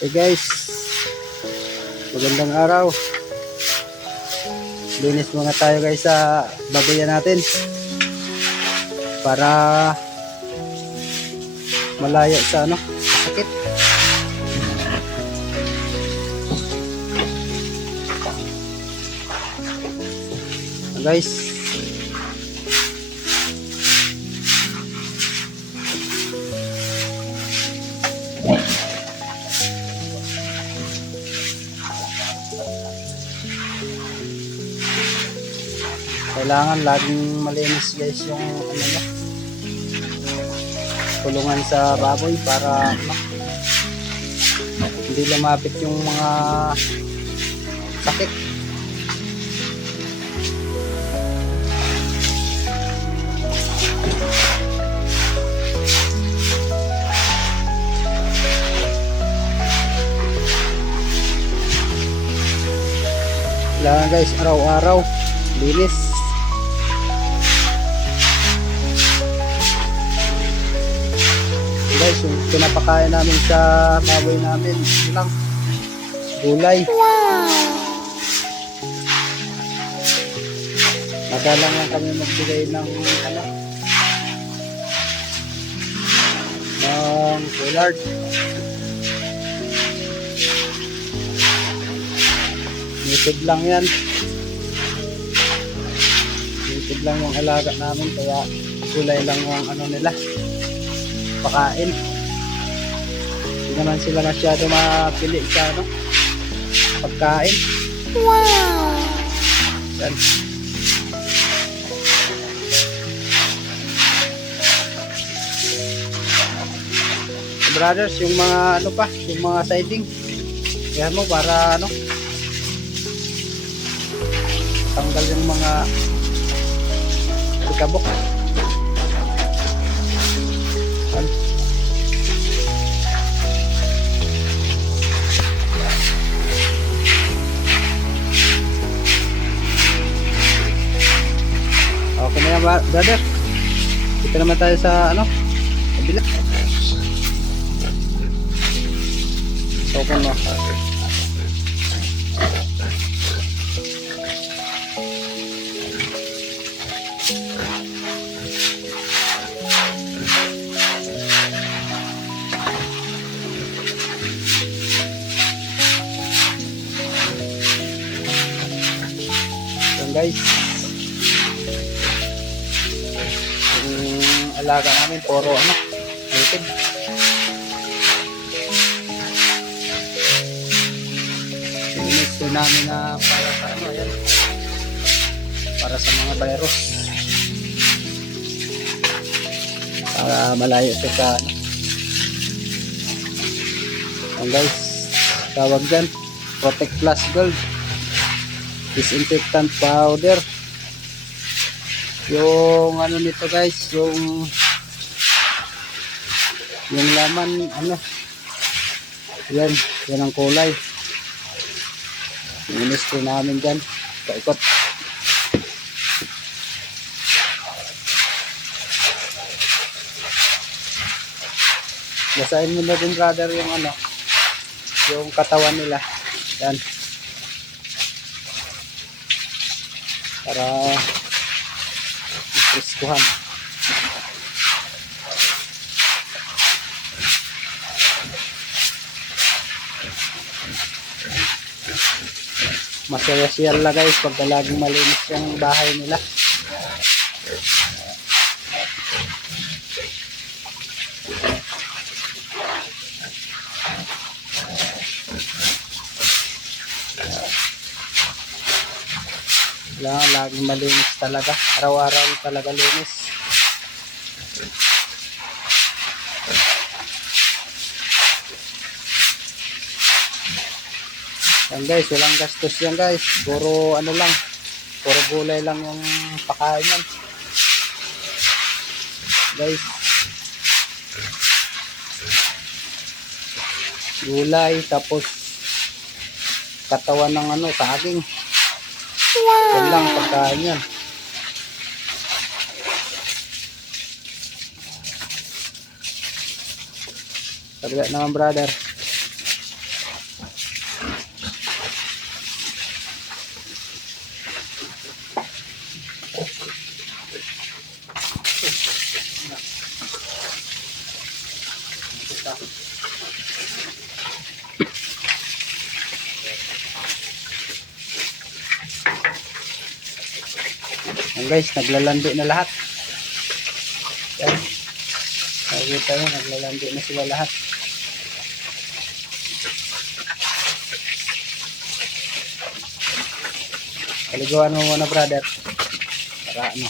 Hey guys, magandang araw. Linis muna tayo guys sa baboyan natin para malayo sa sakit. Guys, kailangan laging malinis guys yung kulungan sa baboy para hindi lumapit yung mga sakit. Kailangan guys araw-araw linis. Guys, yung pinapakain namin sa baboy namin, ito lang, gulay. Madalang lang kami magbigay ng ng pollard. Native lang yan. Native lang yung alaga namin, kaya gulay lang yung nila pakain. Hindi naman sila masyado mapili sa pagkain. Wow! Yan. Brothers, yung mga yung mga siding, yan mo para tanggal yung mga kabok. Okay na yan brother, dito naman tayo sa kabila. Okay mo. Guys, yung alaga namin puro native. Inisto namin na para sa yan, para sa mga virus, para malayo ito sa guys, tawag dyan Protect Plus Gold disinfectant powder. Yung nito guys, yung laman yan ang kulay. Ministro namin dyan kaikot. Basahin mo na din brother yung yung katawan nila yan, para iskuhan. Masaya sila guys pag laging malinis yung bahay nila. Laging malinis talaga, araw-araw talaga linis. Yan guys, walang gastos yan guys, puro puro gulay lang yung pakain yan guys. Gulay tapos katawan ng saging. Wow. Yan lang pagkain yan. Kabila naman brother. Yan guys, naglalandi na lahat. Yan. Nakikita nyo, naglalandi na sila lahat. Paliguan mo muna brother. Para ano.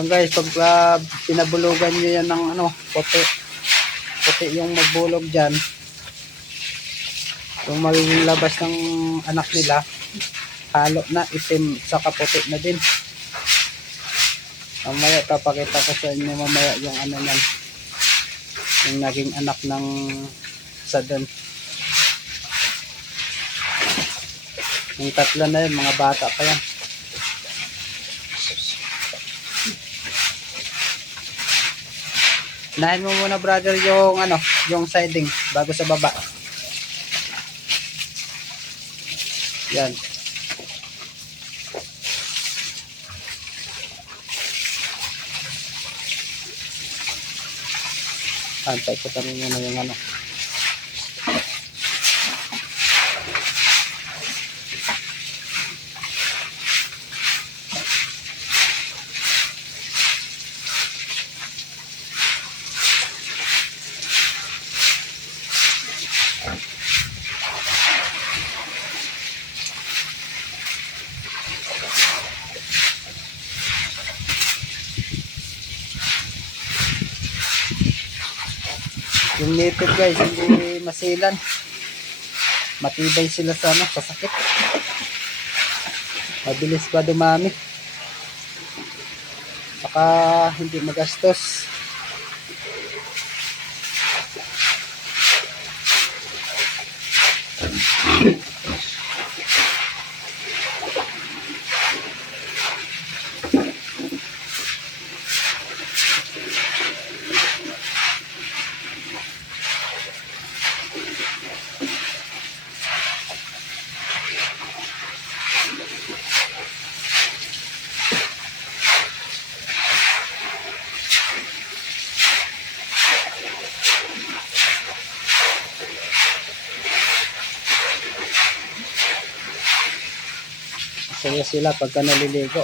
Yan guys, pag pinabulugan nyo yan ng ano, puti. Puti yung magbulog dyan. Yung magiging labas ng anak nila, halo na, itim, saka puti na din. Mamaya, papakita ko sa inyo mamaya yung ano yan. Yung naging anak ng sadan. Yung tatlo na yun, mga bata pa yan. Unahin mo muna brother yung ano, yung siding bago sa baba. Yan. Antay ko tayo muna yung ano. Yung native guys, hindi masilan. Matibay sila sa ano, sa sakit. Mabilis pa dumami. Saka hindi magastos. Masaya sila pagka naliligo.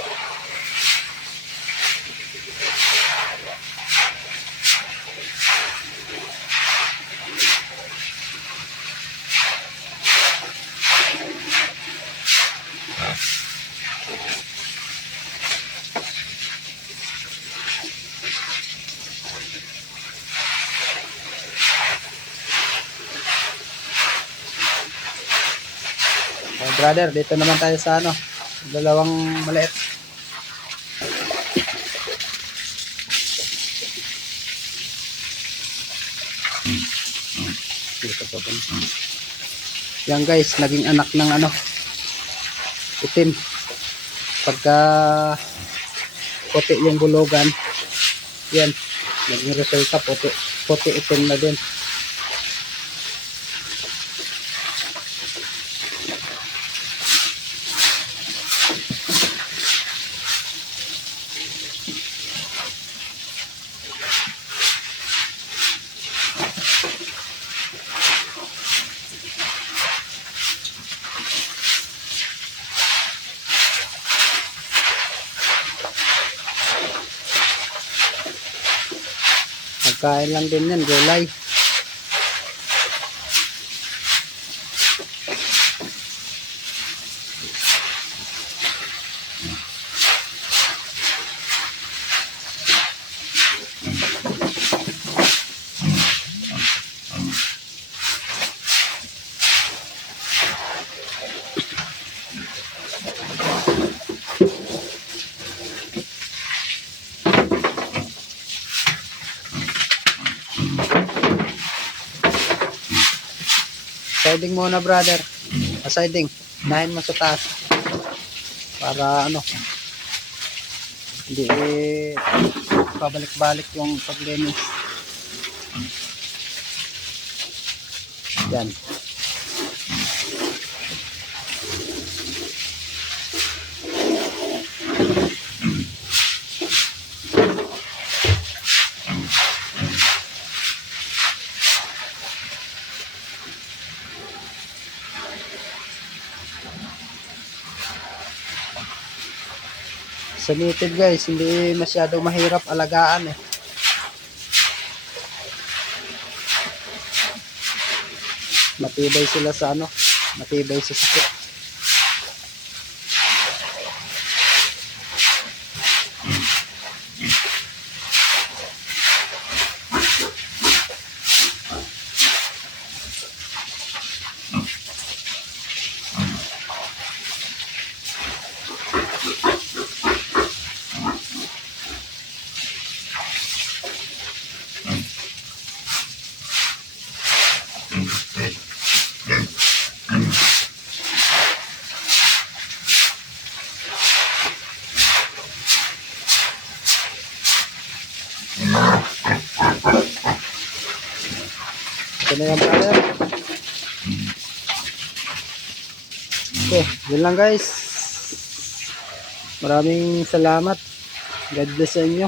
Brother, dito naman tayo sa ano, dalawang maliit. Yan guys, naging anak ng ano, itim. Pagka puti yung bulugan, yan, naging resulta puti, puti itim na din. Pagkain lang din yan, gulay. Siding muna brother. Siding. Nahin mo sa taas. Para ano. Hindi pabalik-balik yung paglinis. Yan. Primitive guys, hindi masyadong mahirap alagaan eh. Matibay sila sa ano, matibay sa sakit. Ito na yung brother. Okay, yun lang guys. Maraming salamat. God bless sa inyo.